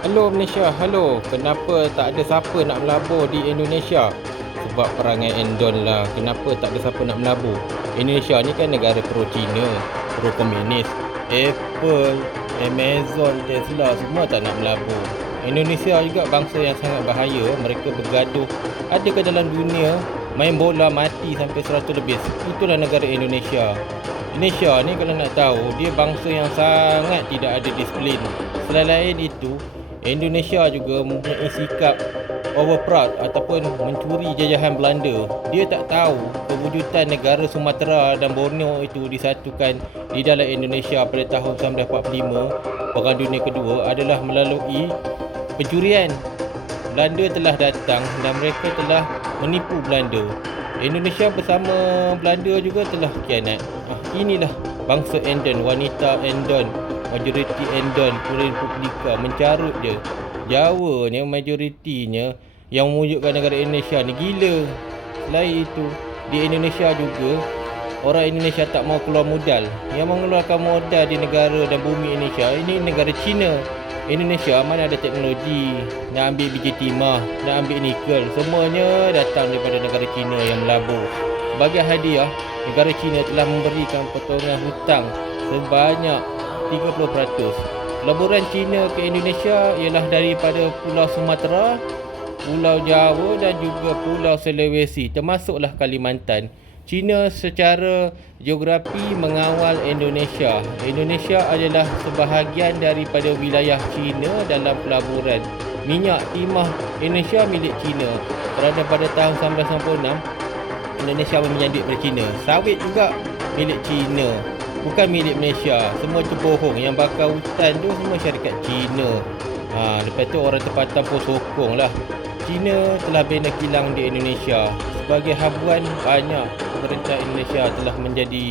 Hello Malaysia, hello. Kenapa tak ada siapa nak melabur di Indonesia? Sebab perangai Endon lah. Kenapa tak ada siapa nak melabur? Indonesia ni kan negara pro China, pro komunis. Apple, Amazon, Tesla semua tak nak melabur. Indonesia juga bangsa yang sangat bahaya. Mereka bergaduh. Adakah dalam dunia main bola mati sampai 100 lebih? Itulah negara Indonesia. Indonesia ni kalau nak tahu, dia bangsa yang sangat tidak ada disiplin. Selain itu, Indonesia juga mempunyai sikap overproud ataupun mencuri jajahan Belanda. Dia tak tahu kewujudan negara Sumatera dan Borneo itu disatukan di dalam Indonesia pada tahun 1945, Perang Dunia Kedua, adalah melalui pencurian. Belanda telah datang dan mereka telah menipu Belanda. Indonesia bersama Belanda juga telah khianat. Inilah bangsa Endon, wanita Endon, majoriti Endon, Kuala Republika mencarut je. Jawa ni majoritinya yang mewujudkan negara Indonesia ni gila. Selain itu, di Indonesia juga orang Indonesia tak mau keluar modal. Yang mengeluarkan modal di negara dan bumi Indonesia ini negara China. Indonesia mana ada teknologi, nak ambil biji timah, nak ambil nikel, semuanya datang daripada negara China yang melabur. Sebagai hadiah, negara China telah memberikan potongan hutang sebanyak 30%. Pelaburan China ke Indonesia ialah daripada Pulau Sumatera, Pulau Jawa dan juga Pulau Sulawesi, termasuklah Kalimantan. China secara geografi mengawal Indonesia. Indonesia adalah sebahagian daripada wilayah China dalam pelaburan. Minyak timah Indonesia milik China. Kerana pada tahun 1996, Indonesia meminjam pada China. Sawit juga milik China, bukan milik Malaysia. Semua tu bohong. Yang bakar hutan tu semua syarikat China. Lepas tu orang tempatan pun sokong lah. China telah bina kilang di Indonesia. Sebagai habuan, banyak pemerintah Indonesia telah menjadi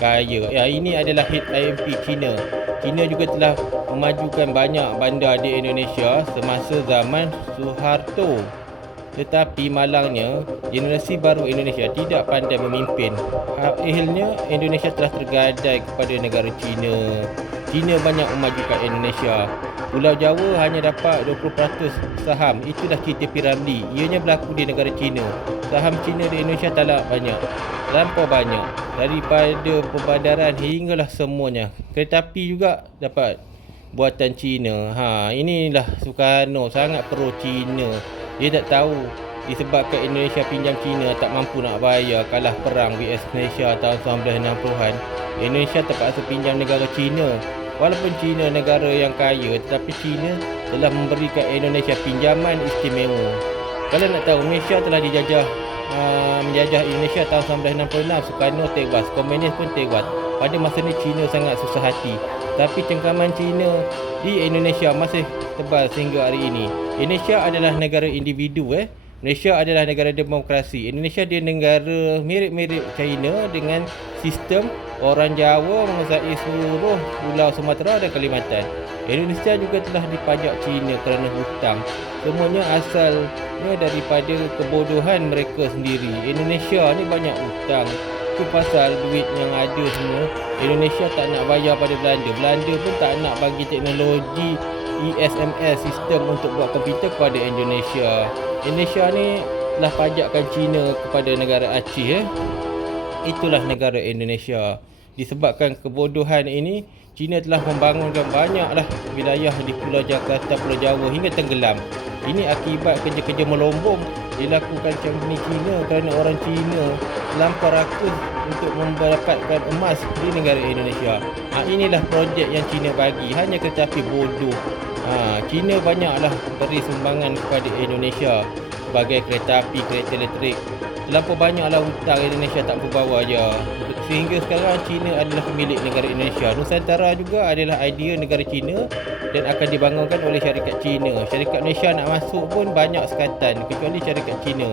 kaya. Ini adalah hit IMF China. China juga telah memajukan banyak bandar di Indonesia semasa zaman Suharto. Tetapi malangnya, generasi baru Indonesia tidak pandai memimpin. Akhirnya, Indonesia telah tergadai kepada negara China. China banyak memajukan Indonesia. Pulau Jawa hanya dapat 20% saham. Itulah cerita Piramli. Ianya berlaku di negara China. Saham China di Indonesia tak banyak. Terlampau banyak. Daripada perbandaran hinggalah semuanya. Kereta api juga dapat buatan China. Inilah Soekarno sangat pro China. Dia tak tahu disebabkan Indonesia pinjam China tak mampu nak bayar, kalah perang vs Malaysia tahun 1960-an. Indonesia terpaksa pinjam negara China. Walaupun China negara yang kaya, tetapi China telah memberikan Indonesia pinjaman istimewa. Kalau nak tahu, Malaysia telah menjajah Indonesia tahun 1966. Soekarno tewas, komunis pun tewas. Pada masa ni China sangat susah hati. Tapi cengkaman China di Indonesia masih tebal sehingga hari ini. Indonesia adalah negara individu. Malaysia adalah negara demokrasi. Indonesia dia negara mirip-mirip China dengan sistem orang Jawa menguasai seluruh Pulau Sumatera dan Kalimantan. Indonesia juga telah dipajak China kerana hutang. Semuanya asalnya daripada kebodohan mereka sendiri. Indonesia ni banyak hutang. Itu pasal duit yang ada semua Indonesia tak nak bayar pada Belanda. Belanda pun tak nak bagi teknologi ESMS, sistem untuk buat komputer, kepada Indonesia. Indonesia ni telah pajakkan China kepada negara Aceh. Itulah negara Indonesia. Disebabkan kebodohan ini, China telah membangunkan banyaklah wilayah di Pulau Jakarta, Pulau Jawa hingga tenggelam. Ini akibat kerja-kerja melombong dilakukan oleh China kerana orang China terlampau rakus untuk mendapatkan emas di negara Indonesia. Inilah projek yang China bagi, hanya tetapi bodoh. China banyaklah beri sumbangan kepada Indonesia sebagai kereta api, kereta elektrik. Terlampau banyaklah hutang Indonesia tak berbawa je. Sehingga sekarang China adalah pemilik negara Indonesia. Nusantara juga adalah idea negara China dan akan dibangunkan oleh syarikat China. Syarikat Malaysia nak masuk pun banyak sekatan kecuali syarikat China.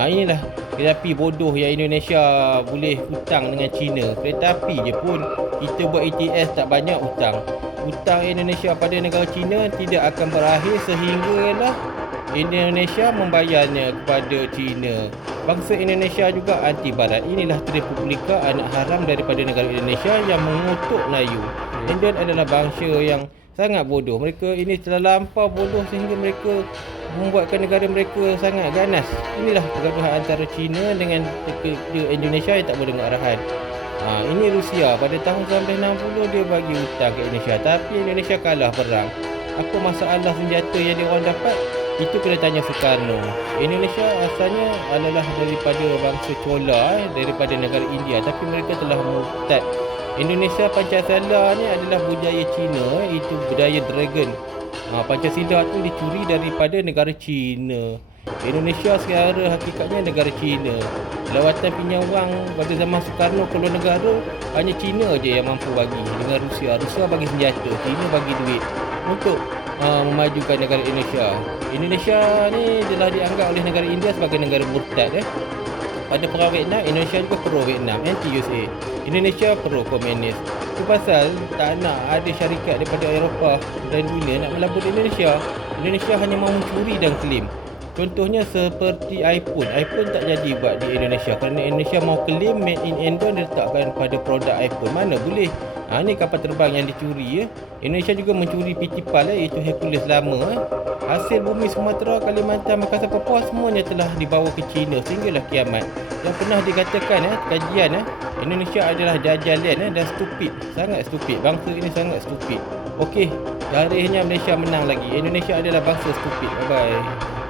Inilah kereta api bodoh yang Indonesia boleh hutang dengan China. Kereta api je pun kita buat ETS tak banyak hutang. Hutang Indonesia pada negara China tidak akan berakhir sehinggalah Indonesia membayarnya kepada China. Bangsa Indonesia juga anti barat. Inilah Republika, anak haram daripada negara Indonesia yang mengutuk Melayu. Indian adalah bangsa yang Sangat bodoh. Mereka ini terlampau bodoh sehingga mereka membuatkan negara mereka sangat ganas. Inilah pergaduhan antara China dengan Indonesia yang tak boleh dengar arahan. Ini Rusia pada tahun 1960 dia bagi hutang ke Indonesia, tapi Indonesia kalah perang. Apa masalah senjata yang dia orang dapat? Itu kena tanya Soekarno. Indonesia asalnya adalah daripada bangsa Chola, daripada negara India, tapi mereka telah murtad. Indonesia Pancasila ni adalah budaya Cina, itu budaya dragon. Pancasila tu dicuri daripada negara Cina. Indonesia secara hakikatnya negara Cina. Lawatan pinjam wang pada zaman Soekarno ke luar negara hanya Cina je yang mampu bagi dengan Rusia. Rusia bagi senjata, Cina bagi duit untuk memajukan negara Indonesia. Indonesia ni telah dianggap oleh negara India sebagai negara murtad. Pada perang Vietnam, Indonesia juga pro Vietnam, anti-USA. Indonesia pro komunis. Itu pasal tak nak ada syarikat daripada Eropah dan dunia nak melabur di Indonesia. Indonesia hanya mahu mencuri dan claim. Contohnya seperti iPhone. iPhone tak jadi buat di Indonesia kerana Indonesia mahu claim made in Indon diletakkan pada produk iPhone. Mana boleh. Ni kapal terbang yang dicuri. Indonesia juga mencuri PT PAL iaitu Hercules lama. Hasil bumi Sumatera, Kalimantan, Makassar, Papua semuanya telah dibawa ke China sehinggalah kiamat. Yang pernah dikatakan kajian Indonesia adalah jajalan dan stupid. Sangat stupid. Bangsa ini sangat stupid. Okey, tarikhnya Malaysia menang lagi. Indonesia adalah bangsa stupid. Bye bye.